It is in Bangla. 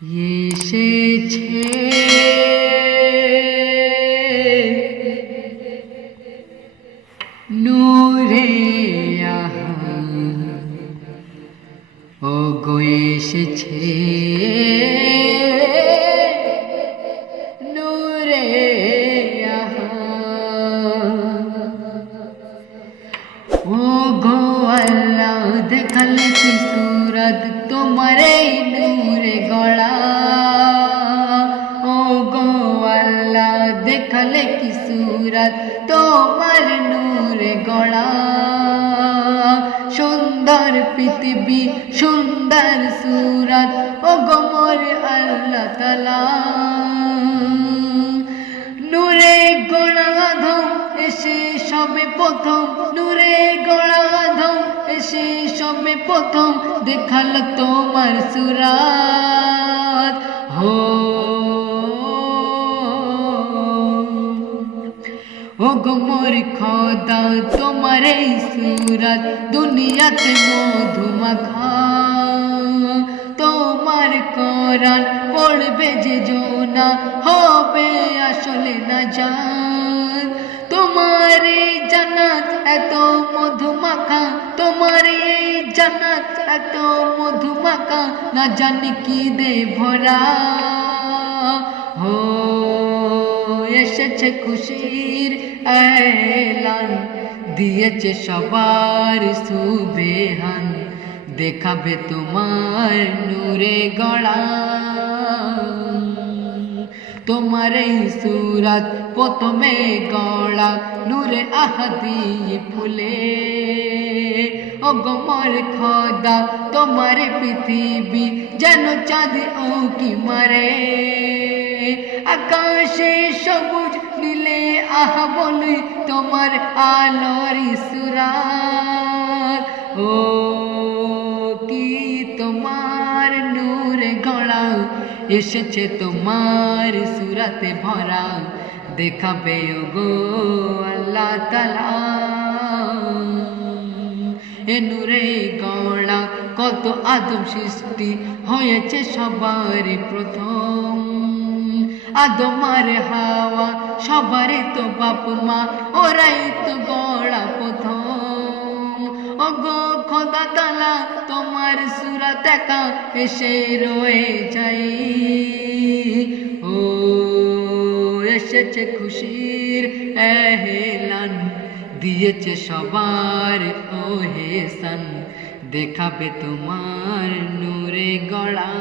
এসেছে নূরে ও গো এসেছে নূরে ও গো আল্লাহ দেখালে কি सूरत तुम्हारे नूरे गड़ा ओ गो अल्लाह देखले की सूरत তোমার নূরে গড়া সুন্দর পৃথিবী সুন্দর सूरत ও গো মোর আল্লাহ তাআলা নূরে গড়া ধম এসে সবে প্রথম নূরে গড়া ধম এসে সবে প্রথম দেখাল তোমার सूरत हो ओ गो मोर खोदा তোমার এই सूरत দুনিয়াতে মধু মাখা তোমার কোরআন পড়বে যে জোনা হবে আসলে না জান তোমার এই জান্নাত এত মধু মাখা তোমার এই জান্নাত এত মধু মাখা না জানি কি দে ভরা हो এসেছে খুশির এলান দিয়েছে সবার সুবহান দেখাবে তোমার নূরে গড়া তোমার এই सूरत প্রথমে গড়া নূরে আহাদি ফুলে ও গো মোর খোদা তোমার পৃথিবী যেন চাঁদ ও কি মারে আকাশে সবুজ নীলে আহা বলি তোমার আলোর सूरत ও কি তোমার নূরে গড়া এসেছে তোমার सूरते ভরা দেখাবে ওগো আল্লাহ তাআলা এ নূরে গড়া কত আদম সৃষ্টি হয়েছে সবার প্রথম আদম আর হাওয়া সবারই তো বাপ মা ওরাই তো গড়া প্রথম ওগো খোদা তাআলা তোমার सूरत একা এসে রয়ে যাই ও এসেছে খুশির এলান দিয়েছে সবার ও হেসান দেখাবে তোমার নূরে গড়া